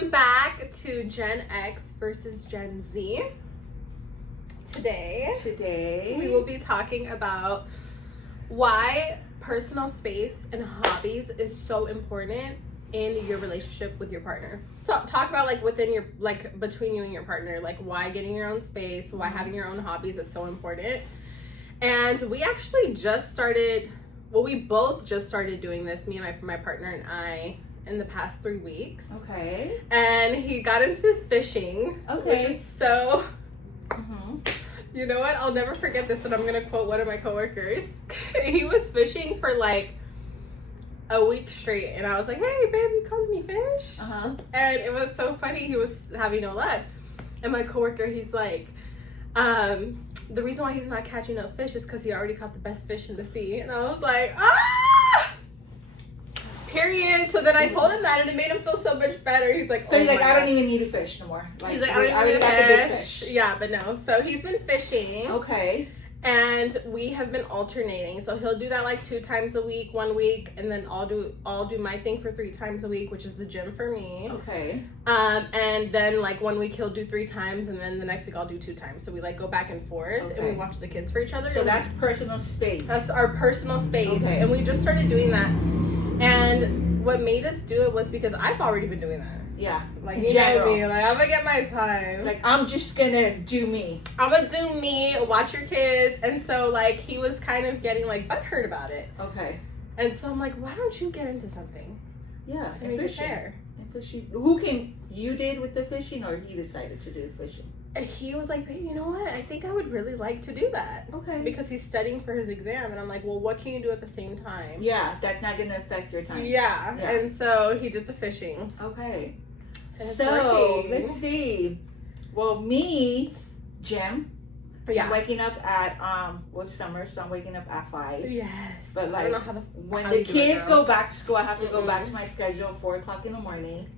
Welcome back to Gen X versus Gen Z. Today we will be talking about why personal space and hobbies is so important in your relationship with your partner. So talk about like within your, like between you and your partner, like why getting your own space, why having your own hobbies is so important. And we actually just started, well, we both just started doing this, me and my partner and I, in the past 3 weeks. Okay. And he got into fishing, Okay. which is so, you know what? I'll never forget this, and I'm going to quote one of my coworkers. He was fishing for like a week straight, and I was like, hey, babe, you caught any fish? And it was so funny. He was having no luck. And my coworker, he's like, the reason why he's not catching no fish is because he already caught the best fish in the sea. And I was like, period. So then I told him that, and it made him feel so much better. He's like, so he's like, I don't even need to fish no more. Like, he's like, I don't even need to fish. Yeah, but no. So he's been fishing. Okay. And we have been alternating. So he'll do that like 2 times a week, 1 week, and then I'll do my thing for 3 times a week, which is the gym for me. Okay. And then like 1 week he'll do 3 times, and then the next week I'll do 2 times. So we like go back and forth, and we watch the kids for each other. So that's personal space. That's our personal space. Okay. And we just started doing that. And what made us do it was because I've already been doing that. Yeah. Like, you know me, like, I'm gonna get my time. Like, I'm just gonna do me. I'm gonna do me, watch your kids. And so, like, he was kind of getting, like, butthurt about it. Okay. And so I'm like, why don't you get into something? Yeah, to make it fair. And fishing. You did with the fishing, or he decided to do fishing? He was like, babe, you know what? I think I would really like to do that. Okay. Because he's studying for his exam. And I'm like, well, what can you do at the same time? Yeah, that's not gonna affect your time. Yeah. And so he did the fishing. Okay. So, let's see. Well, me, gym. Yeah. I'm waking up at what's summer, so I'm waking up at 5. Yes. But like, I don't know when the kids go back to school, I have to go back to my schedule, 4:00 in the morning,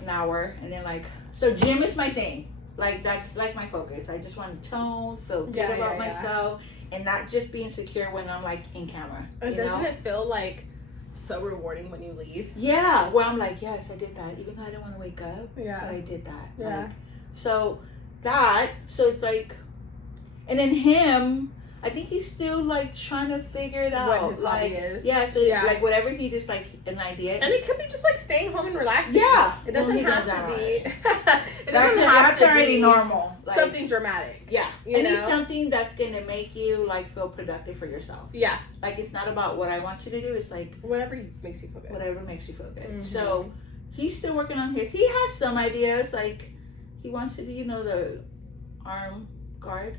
an hour, and then like, so gym is my thing. Like, that's like my focus. I just want to tone, feel good about myself, and not just be insecure when I'm like in camera. Doesn't it feel like so rewarding when you leave? Yeah, where I'm like, yes, I did that, even though I didn't want to wake up. Yeah, but I did that. Yeah. Like, so it's like, and then him, I think he's still like trying to figure it out. What his hobby is. Yeah, so like whatever he just like an idea. And it could be just like staying home and relaxing. Yeah. It doesn't have to be. It doesn't have to already be normal. Like, something dramatic. Yeah. You know? It's something that's gonna make you like feel productive for yourself. Yeah. Like, it's not about what I want you to do. It's like whatever makes you feel good. Whatever makes you feel good. So he's still working on his. He has some ideas. Like, he wants to do, the arm guard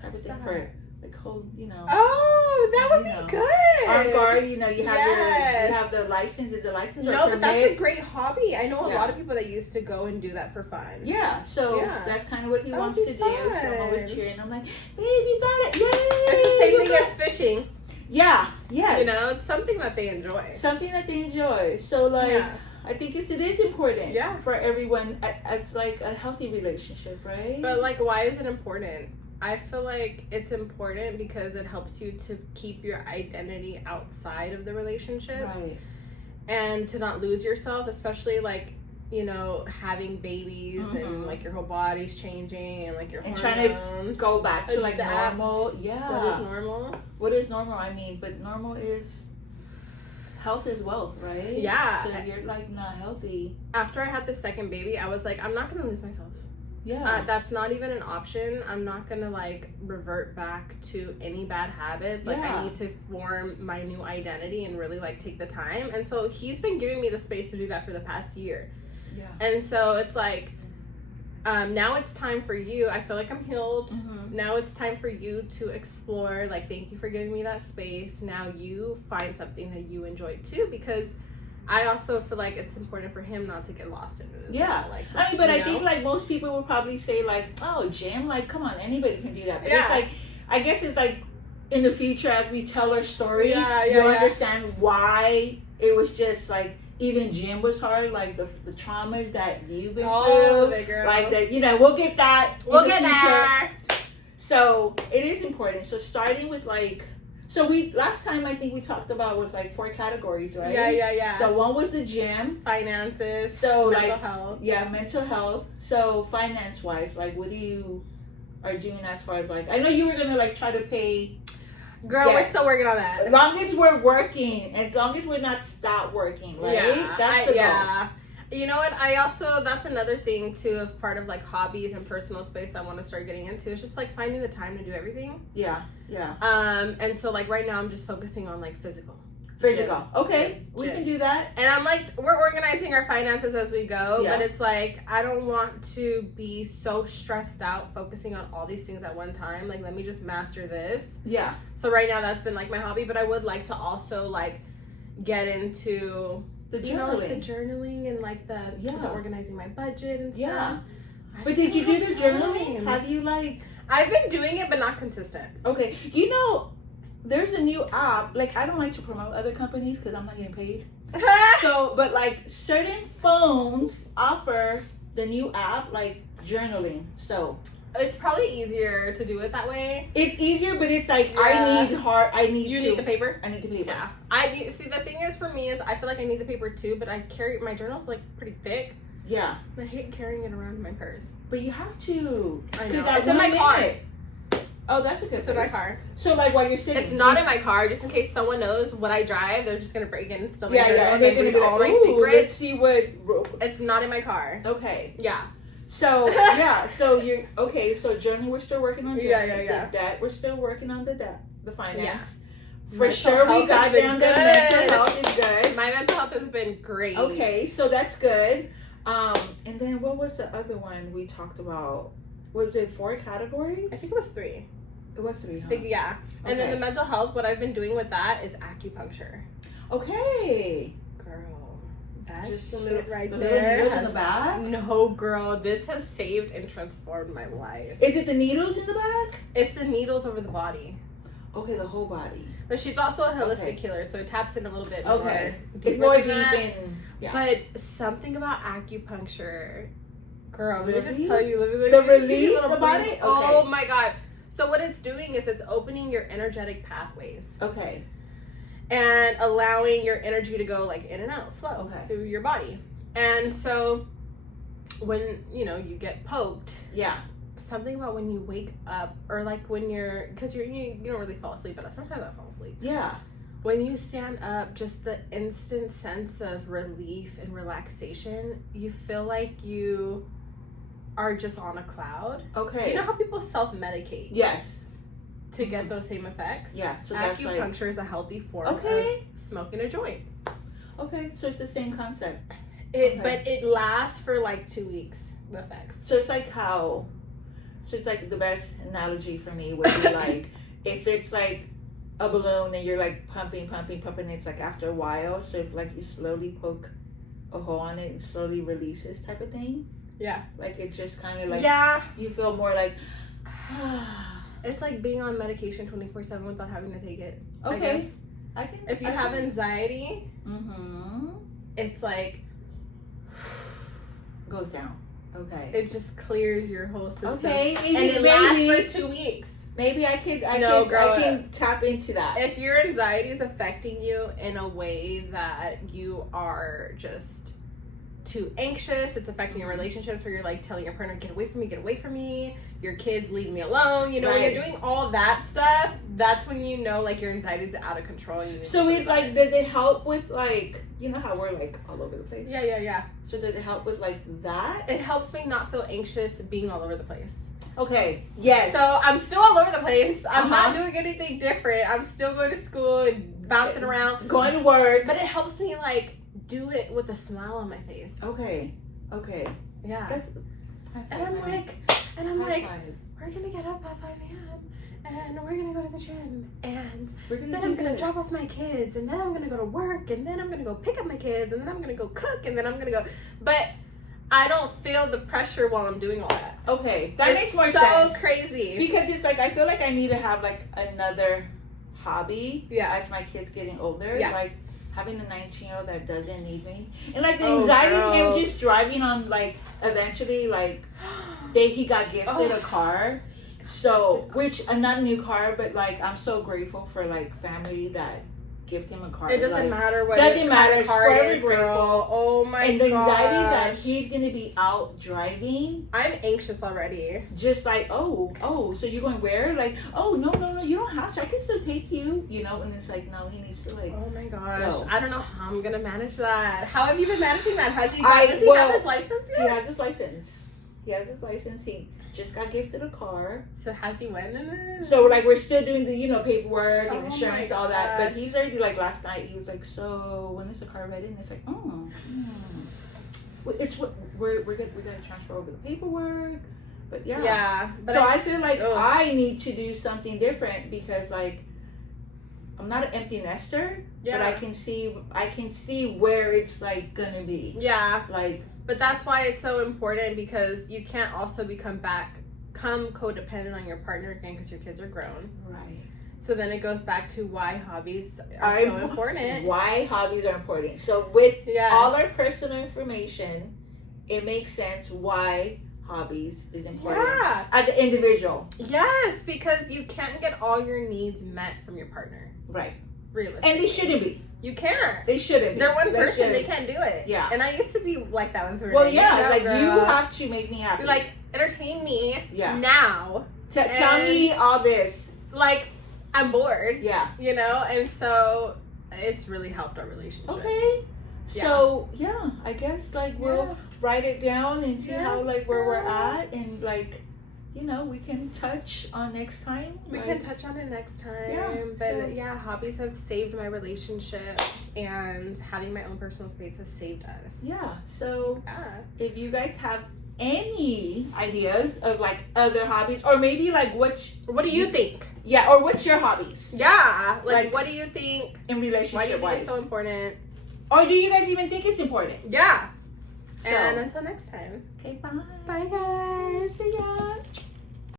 type of thing for like hold, Oh, that would be good. Arm guard, you have the license. Is the license? No, but that's a great hobby. I know a lot of people that used to go and do that for fun. Yeah, so that's kind of what he wants to do. So I'm always cheering. I'm like, babe, you got it! Yay! It's the same thing as fishing. Yeah, yes. It's something that they enjoy. Something that they enjoy. So like, I think it is important. Yeah. For everyone. It's like a healthy relationship, right? But like, why is it important? I feel like it's important because it helps you to keep your identity outside of the relationship. Right. And to not lose yourself, especially like, having babies and like your whole body's changing and like your hormones. Trying to go back to like normal. Yeah. What is normal? What is normal? I mean, but normal is health is wealth, right? Yeah. So if you're like not healthy. After I had the second baby, I was like, I'm not gonna lose myself. Yeah. That's not even an option. I'm not gonna like revert back to any bad habits. Like, I need to form my new identity and really like take the time. And so he's been giving me the space to do that for the past year. Yeah. And so it's like, now it's time for you. I feel like I'm healed. Now it's time for you to explore. Like, thank you for giving me that space. Now you find something that you enjoy too, because I also feel like it's important for him not to get lost in it. Yeah. Like, I mean, but I think like most people would probably say like, oh, gym, like, come on, anybody can do that. But it's like, I guess it's like in the future as we tell our story, you'll understand why it was just like, even gym was hard, like the traumas that you've been through. Big girl. Like that, we'll get that. We'll get there. So it is important. So starting with So last time I think we talked about was like 4 categories, right? Yeah. So one was the gym, finances, so mental health. Yeah, mental health. So finance wise, like what do you are doing as far as like, I know you were gonna like try to pay. Girl, we're still working on that. As long as we're working, as long as we're not stop working, right? Yeah, that's the goal. Yeah. You know what? That's another thing too of part of like hobbies and personal space I want to start getting into. It's just like finding the time to do everything. Yeah. And so like right now I'm just focusing on like physical. Okay. We can do that. And I'm like, we're organizing our finances as we go, Yeah. but it's like I don't want to be so stressed out focusing on all these things at one time. Like, let me just master this. Yeah. So right now that's been like my hobby, but I would like to also like get into the journaling, like the journaling and like the organizing my budget and stuff. Yeah. But did you do the journaling? Have you like? I've been doing it, but not consistent. Okay. There's a new app. Like, I don't like to promote other companies because I'm not getting paid. So, but like certain phones offer the new app like journaling. So it's probably easier to do it that way. It's easier, but it's like I need You need the paper? I need the paper. Yeah. See, the thing is for me is I feel like I need the paper too, but I carry my journal's like pretty thick. Yeah. And I hate carrying it around in my purse. But you have to. I know. It's in my car. Oh, that's a good It's in my car. So like while you're sitting. It's not in my car, just in case someone knows what I drive. They're just gonna break in and steal my journal. And they're gonna be all my secrets. Let's see what. It's not in my car. Okay. Yeah. So so you're okay. So journey, we're still working on. Yeah. The debt, we're still working on the debt, the finance. Yeah. For sure, we got down the mental health is good. My mental health has been great. Okay, so that's good. And then what was the other one we talked about? Was it 4 categories? I think it was 3. It was 3, huh? Yeah. And then the mental health, what I've been doing with that is acupuncture. Okay. Girl, that just shit right the there. Needles in the back? No, girl. This has saved and transformed my life. Is it the needles in the back? It's the needles over the body. Okay, the whole body. But she's also a holistic healer, so it taps in a little bit more. It's more deep in. Yeah. But something about acupuncture, girl, really? Let me just tell you. The release about it? Okay. Oh my God. So what it's doing is it's opening your energetic pathways. Okay. And allowing your energy to go like in and out, flow through your body. And so when, you get poked. Yeah. Something about when you wake up or like when because you don't really fall asleep, but sometimes I fall asleep. Yeah. When you stand up, just the instant sense of relief and relaxation, you feel like you are just on a cloud. Okay. You know how people self-medicate? Yes. To get those same effects? Yeah. So acupuncture is a healthy form of smoking a joint. Okay, so it's the same concept. But it lasts for like 2 weeks, the effects. So it's like the best analogy for me would be like if it's like a balloon and you're like pumping, it's like after a while. So if like you slowly poke a hole on it and slowly releases type of thing. Yeah. Like it just kind of like you feel more like it's like being on medication 24/7 without having to take it. Okay. If you have anxiety, it's like goes down. Okay. It just clears your whole system. Okay. And it lasts for 2 weeks. Maybe I can tap into that. If your anxiety is affecting you in a way that you are just too anxious, it's affecting your relationships where you're like telling your partner, get away from me, your kids, leave me alone, when you're doing all that stuff, that's when like your anxiety is out of control. So it's like, does it help with like, how we're like all over the place? Yeah. So does it help with like that? It helps me not feel anxious being all over the place. Okay. Yes. So I'm still all over the place. I'm not doing anything different. I'm still going to school and bouncing around. Going to work. But it helps me like do it with a smile on my face. Okay. Yeah. And I'm like, we're going to get up at 5 a.m. and we're going to go to the gym. And then I'm going to drop off my kids. And then I'm going to go to work. And then I'm going to go pick up my kids. And then I'm going to go cook. And then I'm going to go. But I don't feel the pressure while I'm doing all that. Okay, that makes more sense. So crazy. Because it's like I feel like I need to have like another hobby. Yeah. As my kids getting older. Yeah. Like having a 19-year-old that doesn't need me, and like the anxiety of him just driving on like eventually like he got gifted a car. So, which not a new car, but like I'm so grateful for like family that gift him a car. It doesn't like, matter what doesn't matter. car it Forever is, grateful. girl. Oh my god. And the anxiety that he's gonna be out driving. I'm anxious already. Just like, so you're going where? Like, oh no, you don't have to. I can still take you. You know, and it's like, no, he needs to like. Oh my gosh. Go. I don't know how I'm gonna manage that. How have you been managing that? Does he have his license yet? He has his license. He just got gifted a car. So has he went in it? So like we're still doing the paperwork and Oh insurance, my all that. But gosh. he's already like last night. He was like, so when is the car ready? And it's like, it's what we gotta transfer over the paperwork. But yeah. But so I feel like I need to do something different because like I'm not an empty nester. Yeah. But I can see where it's like gonna be. Yeah. Like. But that's why it's so important because you can't also become codependent on your partner again because your kids are grown. Right. So then it goes back to why hobbies are so important. Why hobbies are important. So with Yes. all our personal information, it makes sense why hobbies is important. Yeah. As an individual. Yes, because you can't get all your needs met from your partner. Right. Realistically. And they shouldn't be. You can't. They shouldn't be. They're one That's person. just- They can't do it. Yeah. And I used to be like that with Renee. Well, yeah. You know, like girl. you have to make me happy. You're like, entertain me Yeah. now. Tell me all this. Like, I'm bored. Yeah. You know? And so it's really helped our relationship. Okay. So yeah, I guess like we'll write it down and see how like where we're at and like we can touch on next time. We can touch on it next time. Yeah, But hobbies have saved my relationship and having my own personal space has saved us. Yeah. So if you guys have any ideas of like other hobbies or maybe like what do you think? Yeah, or what's your hobbies? Yeah. Like what do you think in relationship why do you think wise? it's so important? Or do you guys even think it's important? Yeah. So, and until next time. Okay, bye. Bye guys. See ya.